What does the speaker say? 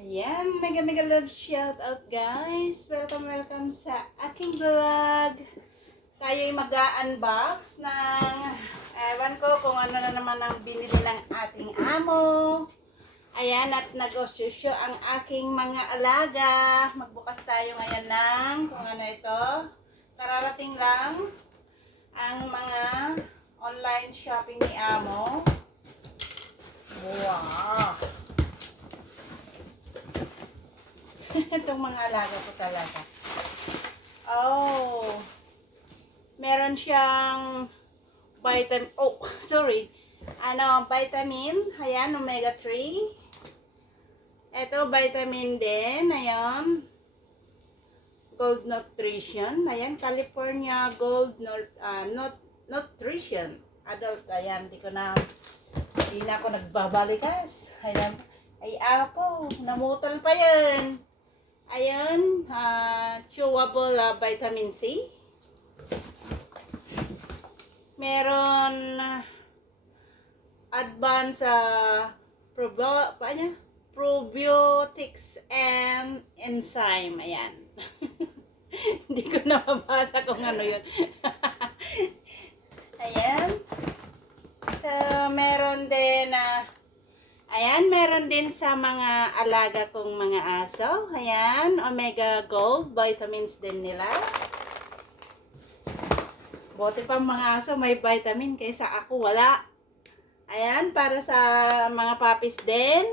Ayan, mega love shout out guys. Welcome sa aking vlog. Tayo'y mag-unbox ng ewan ko kung ano na naman ang binili ng ating amo. Ayan, at negosyo ang aking mga alaga. Magbukas tayo ngayon ng kung ano ito. Kararating lang ang mga online shopping ni amo. Wow! Itong mga alaga ko talaga. Oh, meron siyang vitamin, vitamin, ayan, omega 3. Ito, vitamin din, ayan, Gold Nutrition, ayan, California Gold Nutrition, adult, ayan, hindi na ako nagbabalikas, ayan, ay apo, namutal pa yan. Ayan, chewable vitamin C. Meron advanced probiotics and enzyme. Ayan. Hindi ko na mabasa kung ano yun. Ayan. So, meron din meron din sa mga alaga kong mga aso. Ayan, Omega Gold, vitamins din nila. Buti pa mga aso may vitamin kaysa ako wala. Ayan, para sa mga puppies din.